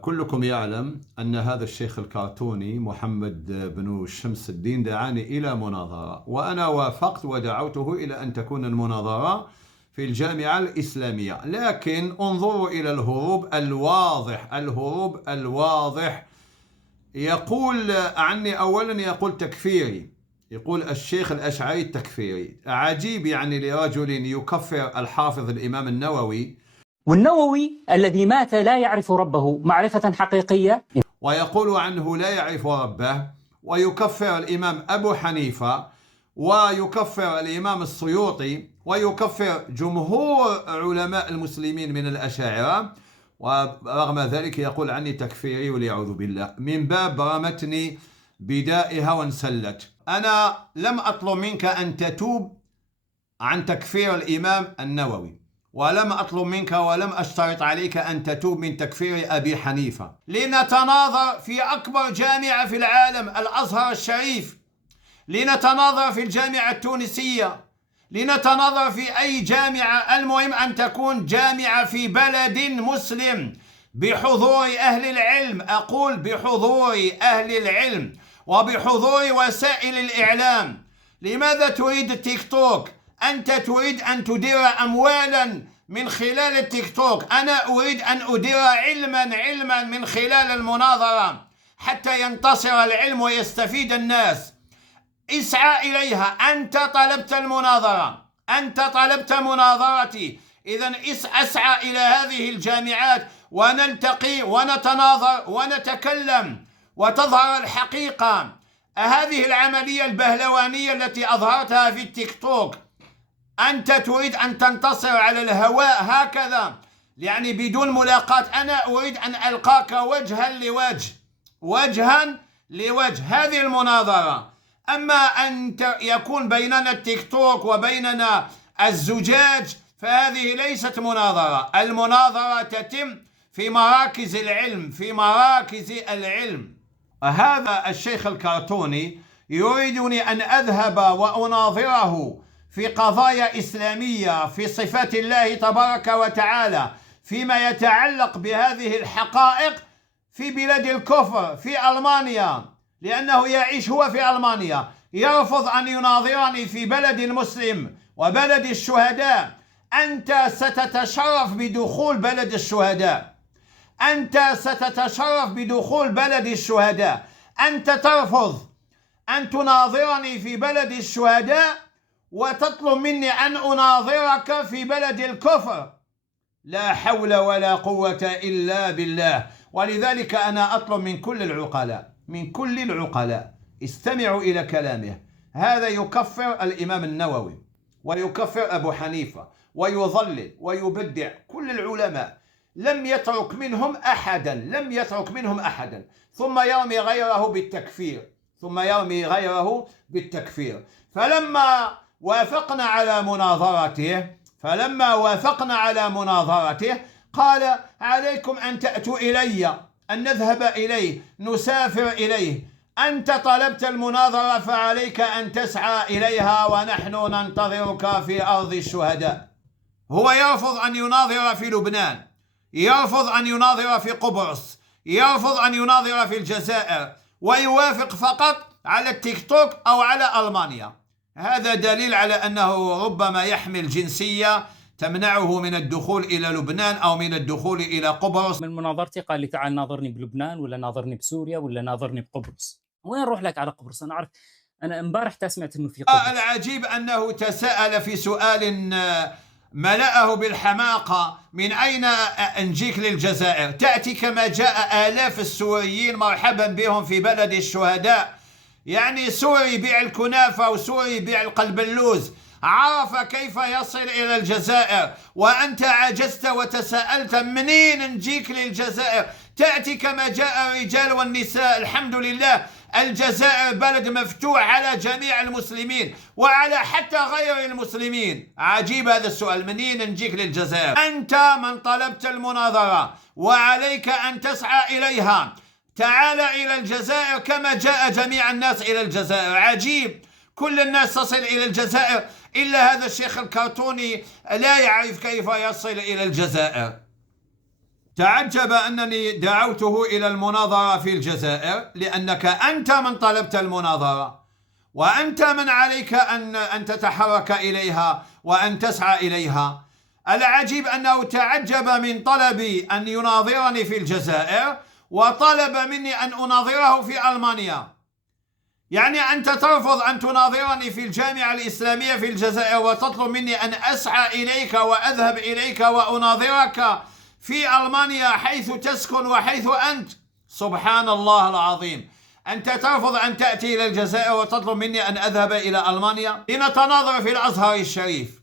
كلكم يعلم أن هذا الشيخ الكرتوني محمد بن شمس الدين دعاني إلى مناظرة، وأنا وافقت ودعوته إلى أن تكون المناظرة في الجامعة الإسلامية. لكن انظروا إلى الهروب الواضح. يقول عني أولا، يقول تكفيري، يقول الشيخ الأشعري التكفيري. عجيب يعني لرجل يكفر الحافظ الإمام النووي، والنووي الذي مات لا يعرف ربه معرفة حقيقية، ويقول عنه لا يعرف ربه، ويكفر الإمام أبو حنيفة، ويكفر الإمام السيوطي، ويكفر جمهور علماء المسلمين من الأشاعرة، ورغم ذلك يقول عني تكفيري والعياذ بالله. من باب رمتني بدائها وانسلت. أنا لم أطلب منك أن تتوب عن تكفير الإمام النووي، ولم أطلب منك ولم أشترط عليك أن تتوب من تكفير أبي حنيفة. لنتناظر في أكبر جامعة في العالم، الأزهر الشريف، لنتناظر في الجامعة التونسية، لنتناظر في أي جامعة، المهم أن تكون جامعة في بلد مسلم بحضور أهل العلم. أقول بحضور أهل العلم وبحضور وسائل الإعلام. لماذا تريد التيك توك؟ أنت تريد أن تدير أموالا من خلال التيك توك، أنا أريد أن أدير علما من خلال المناظرة حتى ينتصر العلم ويستفيد الناس. اسعى إليها. أنت طلبت المناظرة، أنت طلبت مناظرتي، إذن أسعى إلى هذه الجامعات ونلتقي ونتناظر ونتكلم وتظهر الحقيقة. هذه العملية البهلوانية التي أظهرتها في التيك توك، أنت تريد أن تنتصر على الهواء هكذا، يعني بدون ملاقاة. أنا أريد أن ألقاك وجها لوجه هذه المناظرة. أما أن يكون بيننا التيك توك وبيننا الزجاج فهذه ليست مناظرة. المناظرة تتم في مراكز العلم، هذا الشيخ الكرتوني يريدني أن أذهب وأناظره في قضايا إسلامية، في صفات الله تبارك وتعالى، فيما يتعلق بهذه الحقائق في بلاد الكفر، في ألمانيا، لأنه يعيش هو في ألمانيا. يرفض أن يناظرني في بلد المسلم وبلد الشهداء. أنت ستتشرف بدخول بلد الشهداء، أنت ستتشرف بدخول بلد الشهداء. أنت ترفض أن تناظرني في بلد الشهداء وتطلب مني أن أناظرك في بلد الكفر. لا حول ولا قوة إلا بالله. ولذلك أنا أطلب من كل العقلاء استمعوا إلى كلامه. هذا يكفر الإمام النووي ويكفر أبو حنيفة ويضلل ويبدع كل العلماء، لم يترك منهم أحدا، ثم يرمي غيره بالتكفير. فلما وافقنا على مناظرته قال عليكم أن تأتوا إلي، أن نذهب إليه، نسافر إليه. أنت طلبت المناظرة فعليك أن تسعى إليها ونحن ننتظرك في أرض الشهداء. هو يرفض أن يناظر في لبنان، يرفض أن يناظر في قبرص، يرفض أن يناظر في الجزائر، ويوافق فقط على التيك توك أو على ألمانيا. هذا دليل على أنه ربما يحمل جنسية تمنعه من الدخول إلى لبنان أو من الدخول إلى قبرص. من مناظرتي قال لي تعال ناظرني بلبنان ولا ناظرني بسوريا ولا ناظرني بقبرص. وين نروح لك على قبرص؟ أنا أعرف، أنا امبارح سمعت إنه في قبرص. العجيب أنه تساءل في سؤال ملأه بالحماقة: من أين نجيك للجزائر؟ تأتي كما جاء آلاف السوريين مرحبا بهم في بلد الشهداء. يعني سوري يبيع الكنافة وسوري يبيع القلبلوز عرف كيف يصل إلى الجزائر، وأنت عجزت وتساءلت منين نجيك للجزائر؟ تأتي كما جاء الرجال والنساء. الحمد لله الجزائر بلد مفتوح على جميع المسلمين وعلى حتى غير المسلمين. عجيب هذا السؤال: منين نجيك للجزائر؟ أنت من طلبت المناظرة وعليك أن تسعى إليها. تعال إلى الجزائر كما جاء جميع الناس إلى الجزائر. عجيب، كل الناس تصل إلى الجزائر إلا هذا الشيخ الكرتوني لا يعرف كيف يصل إلى الجزائر. تعجب أنني دعوته إلى المناظرة في الجزائر لأنك أنت من طلبت المناظرة، وأنت من عليك أن تتحرك إليها وأن تسعى إليها. العجيب أنه تعجب من طلبي أن يناظرني في الجزائر وطلب مني أن أناظره في ألمانيا. يعني أنت ترفض أن تناظرني في الجامعة الإسلامية في الجزائر وتطلب مني أن أسعى إليك وأذهب إليك وأناظرك في ألمانيا حيث تسكن وحيث أنت. سبحان الله العظيم. أنت ترفض أن تأتي إلى الجزائر وتطلب مني أن أذهب إلى ألمانيا لنتناظر في الأزهر الشريف،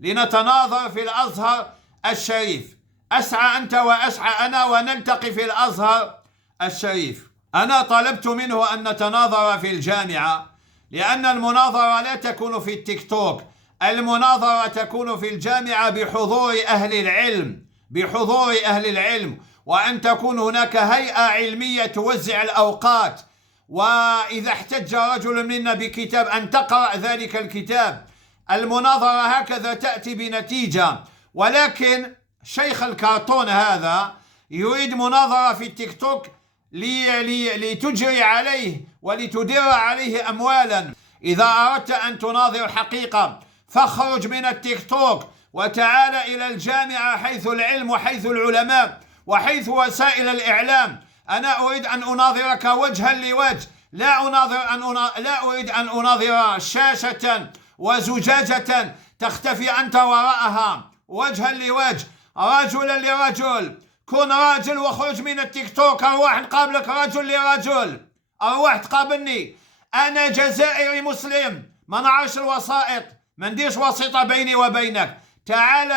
لنتناظر في الأزهر الشريف. أسعى أنت وأسعى أنا ونلتقي في الأزهر الشريف. أنا طلبت منه أن نتناظر في الجامعة لأن المناظرة لا تكون في التيك توك، المناظرة تكون في الجامعة بحضور أهل العلم، بحضور أهل العلم، وأن تكون هناك هيئة علمية توزع الأوقات، وإذا احتج رجل منا بكتاب أن تقرأ ذلك الكتاب. المناظرة هكذا تأتي بنتيجة. ولكن شيخ الكرتون هذا يريد مناظرة في التيك توك لتجري عليه ولتدر عليه أموالا. إذا أردت أن تناظر حقيقة فاخرج من التيك توك وتعال إلى الجامعة حيث العلم وحيث العلماء وحيث وسائل الإعلام. أنا أريد أن أناظرك وجها لوجه، لا أريد أن أناظر شاشة وزجاجة تختفي أنت وراءها. وجها لوجه، رجلا لرجل. كن راجل واخرج من التيك توك. أروح نقابلك رجل لرجل، أروح تقابلني. أنا جزائري مسلم، ما نعرفش الوسائط، ما نديرش وسيطة بيني وبينك. تعال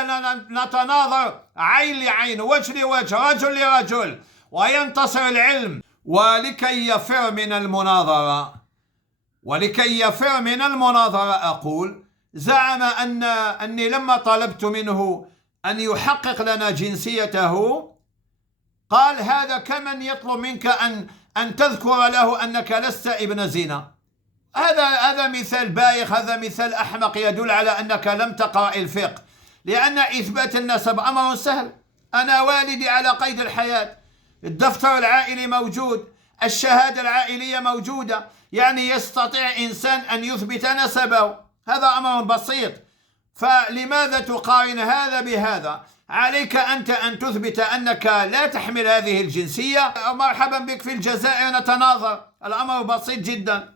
نتناظر عين لعين، وجه لوجه، رجل لرجل، وينتصر العلم. ولكي يفر من المناظرة أقول زعم أني لما طلبت منه أن يحقق لنا جنسيته قال هذا كمن يطلب منك أن تذكر له أنك لست ابن زنا. هذا مثال بايخ، هذا مثال أحمق يدل على أنك لم تقرأ الفقه. لأن إثبات النسب أمر سهل. أنا والدي على قيد الحياة، الدفتر العائلي موجود، الشهادة العائلية موجودة، يعني يستطيع إنسان أن يثبت نسبه. هذا أمر بسيط. فلماذا تقارن هذا بهذا؟ عليك أنت أن تثبت أنك لا تحمل هذه الجنسية. مرحبا بك في الجزائر نتناظر، الأمر بسيط جدا.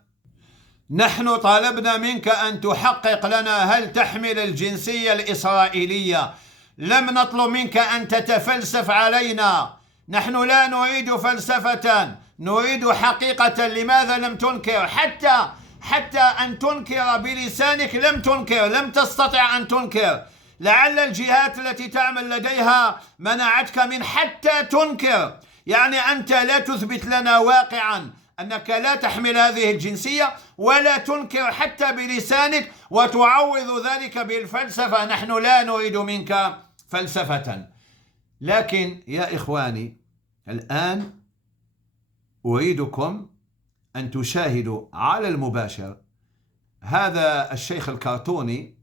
نحن طلبنا منك أن تحقق لنا هل تحمل الجنسية الإسرائيلية. لم نطلب منك أن تتفلسف علينا. نحن لا نريد فلسفة، نريد حقيقة. لماذا لم تنكر؟ حتى أن تنكر بلسانك لم تنكر، لم تستطع أن تنكر. لعل الجهات التي تعمل لديها منعتك من حتى تنكر. يعني أنت لا تثبت لنا واقعا أنك لا تحمل هذه الجنسية، ولا تنكر حتى بلسانك، وتعوض ذلك بالفلسفة. نحن لا نريد منك فلسفة. لكن يا إخواني، الآن أريدكم أن تشاهدوا على المباشر هذا الشيخ الكرتوني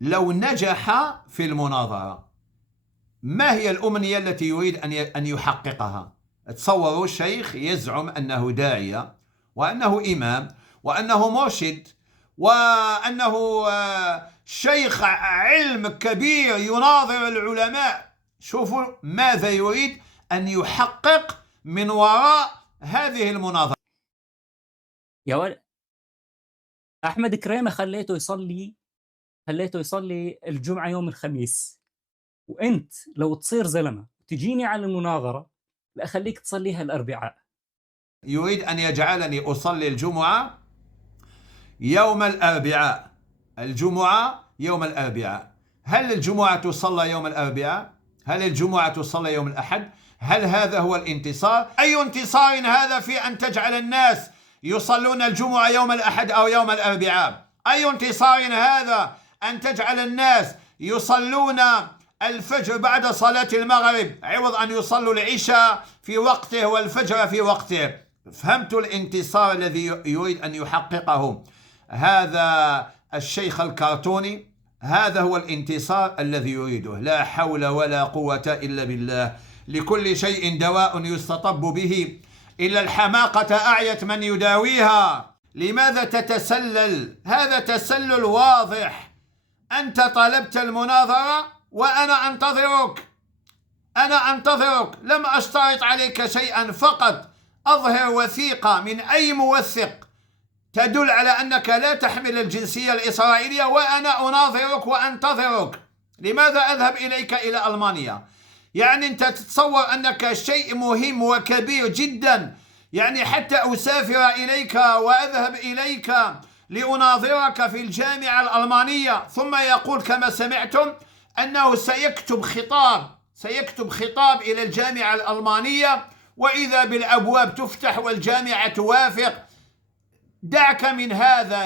لو نجح في المناظرة ما هي الأمنية التي يريد أن يحققها. تصوروا الشيخ يزعم أنه داعية وأنه إمام وأنه مرشد وأنه شيخ علم كبير يناظر العلماء. شوفوا ماذا يريد أن يحقق من وراء هذه المناظرة. يا ولد أحمد كريمة خليته يصلي الجمعة يوم الخميس، وأنت لو تصير زلمة تجيني على المناظرة لأخليك تصليها الأربعاء. يريد أن يجعلني أصلي الجمعة يوم الأربعاء. الجمعة يوم الأربعاء. هل الجمعة تصلى يوم الأربعاء؟ هل الجمعة تصلى يوم الأحد؟ هل هذا هو الانتصار؟ أي انتصار هذا في أن تجعل الناس يصلون الجمعة يوم الأحد أو يوم الأربعاء؟ أي انتصار هذا أن تجعل الناس يصلون الفجر بعد صلاة المغرب عوض أن يصلوا العشاء في وقته والفجر في وقته؟ فهمت الانتصار الذي يريد أن يحققه هذا الشيخ الكرتوني، هذا هو الانتصار الذي يريده. لا حول ولا قوة إلا بالله. لكل شيء دواء يستطب به، إلا الحماقة أعيت من يداويها. لماذا تتسلل؟ هذا تسلل واضح. أنت طلبت المناظرة وأنا أنتظرك، أنا أنتظرك، لم أشترط عليك شيئا، فقط أظهر وثيقة من أي موثق تدل على أنك لا تحمل الجنسية الإسرائيلية وأنا أناظرك وأنتظرك. لماذا أذهب إليك إلى ألمانيا؟ يعني أنت تتصور أنك شيء مهم وكبير جدا، يعني حتى أسافر إليك وأذهب إليك لأناظرك في الجامعة الألمانية، ثم يقول كما سمعتم أنه سيكتب خطاب إلى الجامعة الألمانية، وإذا بالأبواب تفتح والجامعة توافق. دعك من هذا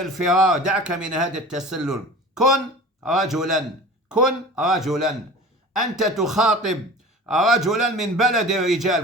الفرار، دعك من هذا التسلل. كن رجلا. أنت تخاطب رجلا من بلد الرجال.